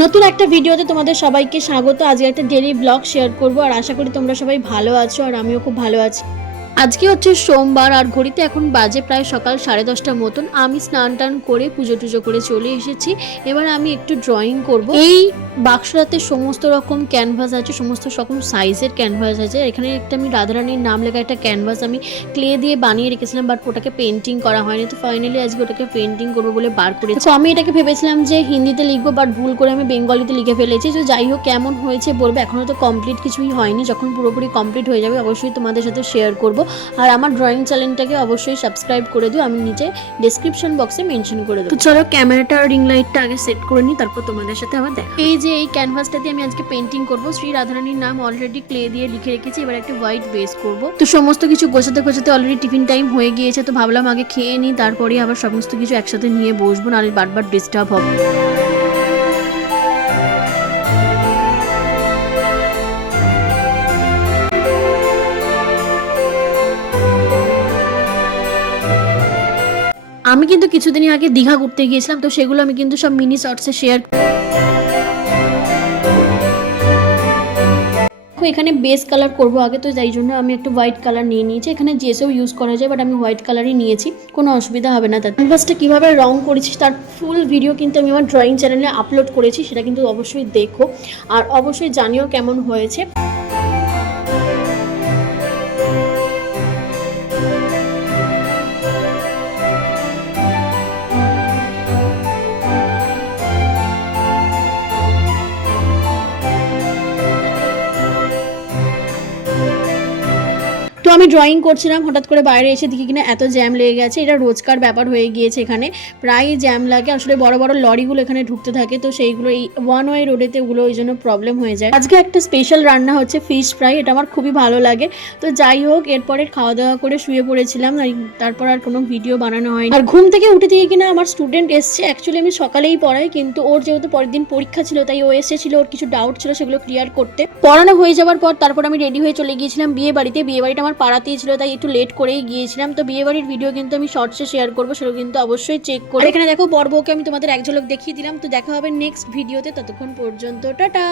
নতুন একটা ভিডিওতে তোমাদের সবাইকে স্বাগত। আজকে একটা ডেইলি ব্লগ শেয়ার করব আর আশা করি তোমরা সবাই ভালো আছো আর আমিও খুব ভালো আছি। আজকে হচ্ছে সোমবার আর ঘড়িতে এখন বাজে প্রায় সকাল 10:30 মতন। আমি স্নান টান করে পুজো টুজো করে চলে এসেছি। এবার আমি একটু ড্রয়িং করব। এই বাক্সটাতে সমস্ত রকম ক্যানভাস আছে, সমস্ত রকম সাইজের ক্যানভাস আছে। এখানে একটা আমি রাধারানীর নাম লেখা একটা ক্যানভাস আমি ক্লে দিয়ে বানিয়ে রেখেছিলাম, বাট ওটাকে পেন্টিং করা হয়নি। তো ফাইনালি আজকে ওটাকে পেন্টিং করবো বলে বার করেছি। তো আমি এটাকে ভেবেছিলাম যে হিন্দিতে লিখবো, বাট ভুল করে আমি বেঙ্গলিতে লিখে ফেলেছি। তো যাই হোক, কেমন হয়েছে বলবো। এখনও তো কমপ্লিট কিছুই হয়নি, যখন পুরোপুরি কমপ্লিট হয়ে যাবে অবশ্যই তোমাদের সাথে শেয়ার করব। আর আমার ড্রয়িং চ্যানেলটাকে অবশ্যই সাবস্ক্রাইব করে দিও, আমি নিচে ডেসক্রিপশন বক্সে মেনশন করে দেবো। তো চলো ক্যামেরাটা আর রিং লাইটটা আগে সেট করে নিই, তারপর তোমাদের সাথে আবার দেখা। এই যে এই ক্যানভাসটা দিয়ে আমি আজকে পেন্টিং করব। শ্রী রাধারানীর নাম অলরেডি ক্লে দিয়ে লিখে রেখেছি, এবার একটা হোয়াইট বেস করব। তো সমস্ত কিছু গোছাতে গোছাতে অলরেডি টিফিন টাইম হয়ে গিয়েছে, তো ভাবলাম আগে খেয়ে নিই, তারপরে আবার সমস্ত কিছু একসাথে নিয়ে বসবো, নাহলে বারবার ডিস্টার্ব হবে। আমি কিন্তু কিছুদিন আগে দীঘা ঘুরতে গিয়েছিলাম, তো সেগুলো আমি কিন্তু সব মিনি শর্টসে শেয়ার। এখানে বেস কালার করব আগে, তো যাই জন্য আমি একটু হোয়াইট কালার নিয়ে নিয়েছি। এখানে জেসও ইউজ করা যায়, বাট আমি হোয়াইট কালারই নিয়েছি, কোনো অসুবিধা হবে না তাতে। ক্যানভাসটা কীভাবে রং করেছি তার ফুল ভিডিও কিন্তু আমি আমার ড্রয়িং চ্যানেলে আপলোড করেছি, সেটা কিন্তু অবশ্যই দেখো আর অবশ্যই জানিও কেমন হয়েছে। তো আমি ড্রয়িং করছিলাম, হঠাৎ করে বাইরে এসে দেখি কিনা এত জ্যাম লেগে গেছে। এটা রোজকার ব্যাপার হয়ে গিয়েছে, এখানে প্রায় জ্যাম লাগে। আসলে বড় বড় লরিগুলো এখানে ঢুকতে থাকে, তো সেইগুলো এই ওয়ান ওয়ে রোডেতে ওগুলো ওই জন্য প্রবলেম হয়ে যায়। আজকে একটা স্পেশাল রান্না হচ্ছে ফিশ ফ্রাই, এটা আমার খুবই ভালো লাগে। তো যাই হোক, এরপরে খাওয়া দাওয়া করে শুয়ে পড়েছিলাম, তারপর আর কোনো ভিডিও বানানো হয়নি। আর ঘুম থেকে উঠে দিয়ে কিনা আমার স্টুডেন্ট এসছে। অ্যাকচুয়ালি আমি সকালেই পড়াই, কিন্তু ওর যেহেতু পরের দিন পরীক্ষা ছিল তাই ও এসেছিল ওর কিছু ডাউট ছিল সেগুলো ক্লিয়ার করতে। পড়ানো হয়ে যাওয়ার পর তারপর আমি রেডি হয়ে চলে গিয়েছিলাম বিয়ে বাড়িতে। বিয়ে বাড়িটা আমার পাড়াতেই ছিল, তাই একটু লেট করেই গিয়েছিলাম। তো বিয়ে বাড়ির ভিডিও কিন্তু আমি শর্টসে শেয়ার করবো, সেটা কিন্তু অবশ্যই চেক করো। এখানে দেখো বর বউকে আমি তোমাদের এক ঝলক দেখিয়ে দিলাম। তো দেখা হবে নেক্সট ভিডিওতে, ততক্ষণ পর্যন্ত টাটা।